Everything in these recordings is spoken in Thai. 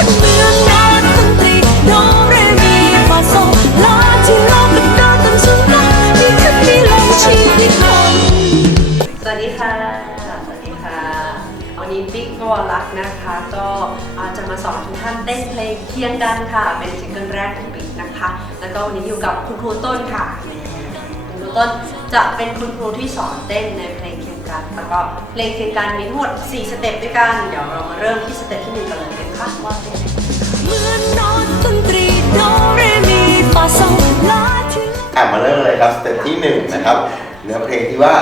สวัสดีค่ะ สวัสดีค่ะ วันนี้บิ๊กวอลลักนะคะ ก็จะมาสอนทุกท่านเต้นเพลงเคียงกันค่ะ เป็นซิงเกิลแรกของบิ๊กนะคะ แล้วก็วันนี้อยู่กับคุณครูต้นค่ะ คุณครูต้นจะเป็นคุณครูที่สอนเต้นในเพลง กันแล้วก็เพลงเคียงกันมีทั้งหมด 4 สเต็ปด้วยกัน เดี๋ยวเรามาเริ่มที่สเต็ปที่หนึ่งกันเลยกันค่ะว่าเป็นยังไงเหมือนโน้ตดนตรีโดเรมีฟาโซลาถึงอะมาเริ่มเลยครับสเต็ปที่หนึ่งนะครับเนื้อเพลงที่ว่า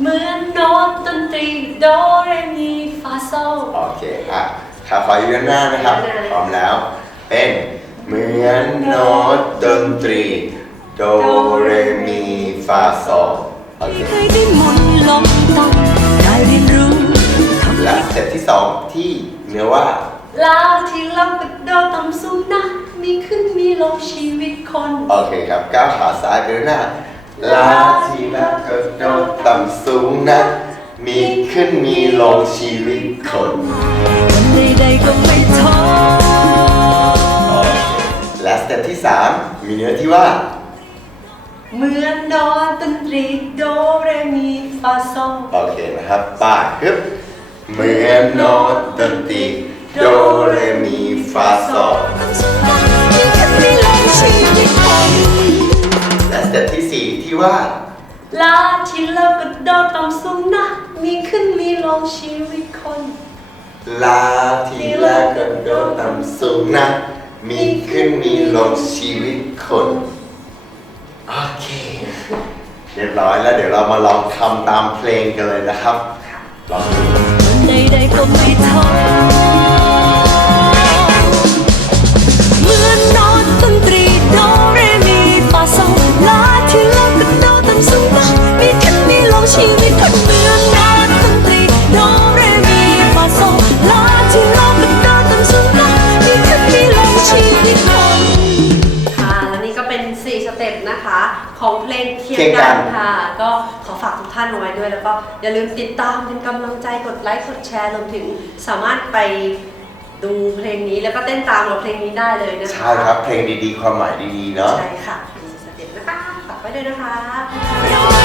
เหมือนโน้ตดนตรีโดเรมีฟาโซโอเคอะขาขวาอยู่ด้านหน้านะครับด้านหน้าพร้อมแล้ว เป็นเหมือนโน้ตดนตรีโดเรมีฟาโซโอเค ต็ปที่สองที่เนื้อว่า ลาที่เรากระโดดต่ำสูงนะ มีขึ้นมีลงชีวิตคนโอเคครับก้าวขาซ้ายไปด้านหน้าลาทีละกระโดดต่ำสูงนะ มีขึ้นมีลงชีวิตคนวันใดๆก็ไม่ท้อโอเคและสเต็ปที่สามมีเนื้อที่ว่า เหมือนโนอนดนตรีโดเรมีฟาโซโอเคนะครับป้ายฮึบ เหมือนโน้ตดนตรีโดเรมีฟาโซมีขึ้นมีลงชีวิตคนและสเต็ปที่สี่ที่ว่า ลาที่เรากระโดดต่ำสูงนะ มีขึ้นมีลงชีวิตคน ลาทีละกระโดดต่ำสูงนะ มีขึ้นมีลงชีวิตคน โอเค เรียบร้อยแล้วเดี๋ยวเรามาลองทำตามเพลงกันเลยนะครับลองดู วันใดๆก็ไม่ท้อ 4สเต็ปนะคะ ของเพลงเคียงเคียงกักันนค่ะ ก็ขอฝากทุกท่านเอาไว้ด้วย แล้วก็อย่าลืมติดตามเป็นกำลังใจกดไลค์กดแชร์รวมถึงสามารถไปดูเพลงนี้แล้วก็เต้นตามกับเพลงนี้ได้เลยนะคะใช่ครับเพลงดีๆ ความหมายดีๆเนาะใช่ค่ะมีสเต็ปนะคะฝากไว้ด้วยนะคะโด